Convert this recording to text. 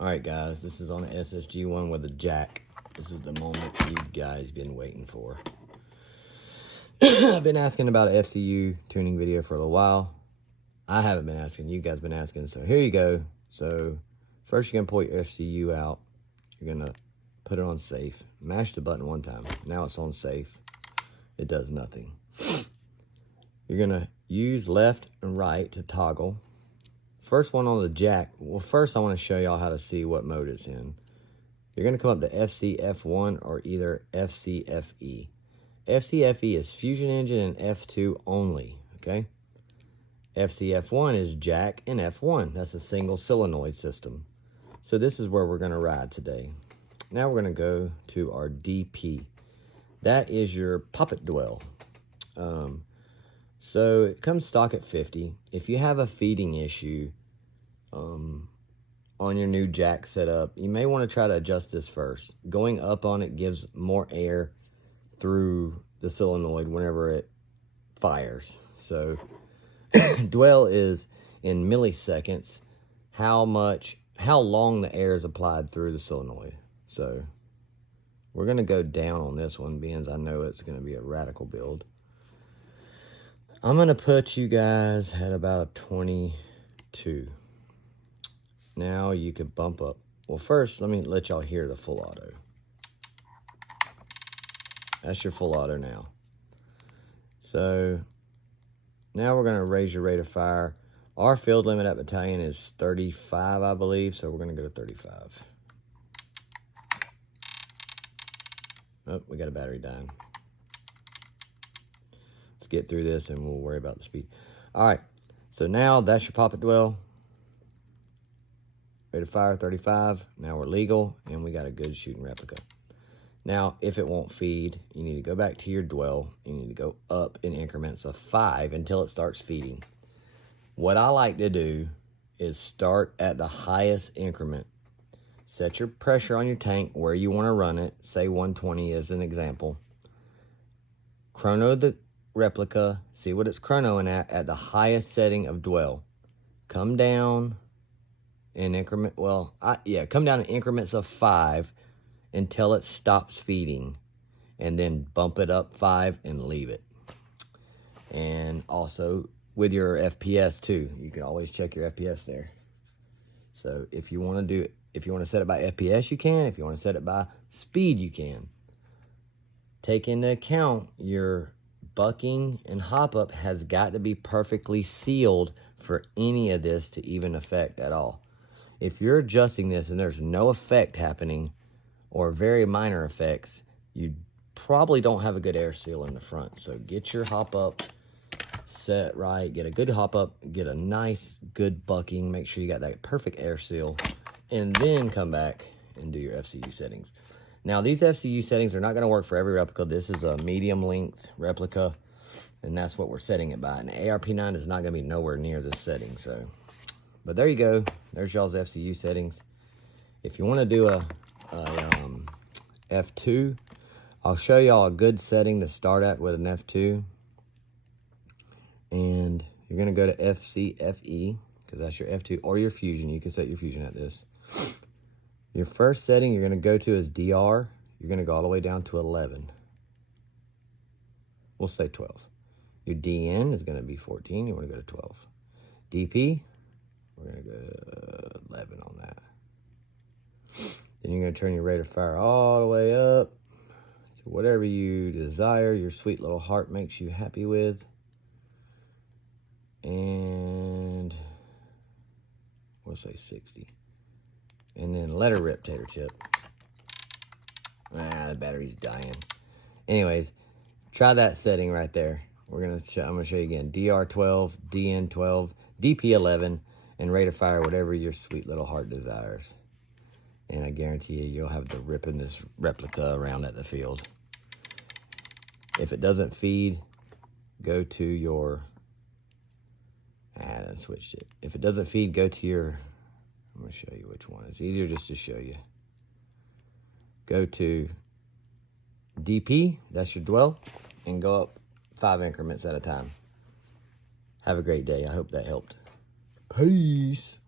Alright guys, this is on the SSG one with a jack. This is the moment you guys been waiting for. I've been asking about an FCU tuning video for a little while. I haven't been asking, you guys been asking, so here you go. So first you're gonna pull your FCU out. You're gonna put it on safe. Mash the button one time. Now it's on safe. It does nothing. You're gonna use left and right to toggle. First one on the jack. Well, first I want to show y'all how to see what mode it's in. You're going to come up to FCF1 or either FCFE. FCFE is Fusion Engine and F2 only, okay? FCF1 is jack and F1. That's a single solenoid system. So this is where we're going to ride today. Now we're going to go to our DP. That is your poppet dwell. So it comes stock at 50. If you have a feeding issue on your new jack setup, you may want to try to adjust this first. Going up on it gives more air through the solenoid whenever it fires. So dwell is in milliseconds how long the air is applied through the solenoid. So we're going to go down on this one, being as I know it's going to be a radical build. I'm going to put you guys at about 22. Now you can bump up. Well, first, let me let y'all hear the full auto. That's your full auto now. So now we're going to raise your rate of fire. Our field limit at battalion is 35, I believe, so we're going to go to 35. Oh, we got a battery dying. Let's get through this and we'll worry about the speed. All right, so now that's your poppet dwell. Rate of fire 35. Now we're legal and we got a good shooting replica. Now, if it won't feed, you need to go back to your dwell. You need to go up in increments of 5 until it starts feeding. What I like to do is start at the highest increment. Set your pressure on your tank where you want to run it. Say 120 as an example. Chrono the replica. See what it's chronoing at the highest setting of dwell. Come down in increment, come down in increments of 5 until it stops feeding, and then bump it up 5 and leave it. And also with your FPS too, you can always check your FPS there. So if you want to set it by FPS, you can. If you want to set it by speed, you can. Take into account your bucking and hop up has got to be perfectly sealed for any of this to even affect at all. If you're adjusting this and there's no effect happening or very minor effects, you probably don't have a good air seal in the front. So get your hop up set right, get a good hop up, get a nice good bucking, make sure you got that perfect air seal, and then come back and do your FCU settings. Now these FCU settings are not going to work for every replica. This is a medium length replica, and that's what we're setting it by. And the ARP9 is not going to be nowhere near this setting, so... But there you go. There's y'all's FCU settings. If you want to do a F2, I'll show y'all a good setting to start at with an F2. And you're going to go to FCFE, because that's your F2, or your Fusion. You can set your Fusion at this. Your first setting you're going to go to is DR. You're going to go all the way down to 11. We'll say 12. Your DN is going to be 14. You want to go to 12. DP, we're going to go 11 on that. Then you're going to turn your rate of fire all the way up to whatever you desire, your sweet little heart makes you happy with. And we'll say 60. And then let her rip, Tater Chip. The battery's dying. Anyways, try that setting right there. I'm going to show you again. DR12, DN12, DP11, and rate of fire, whatever your sweet little heart desires. And I guarantee you, you'll have the ripping this replica around at the field. If it doesn't feed, go to your... I switched it. If it doesn't feed, go to your... I'm going to show you which one. It's easier just to show you. Go to DP, that's your dwell, and go up 5 increments at a time. Have a great day. I hope that helped. Peace.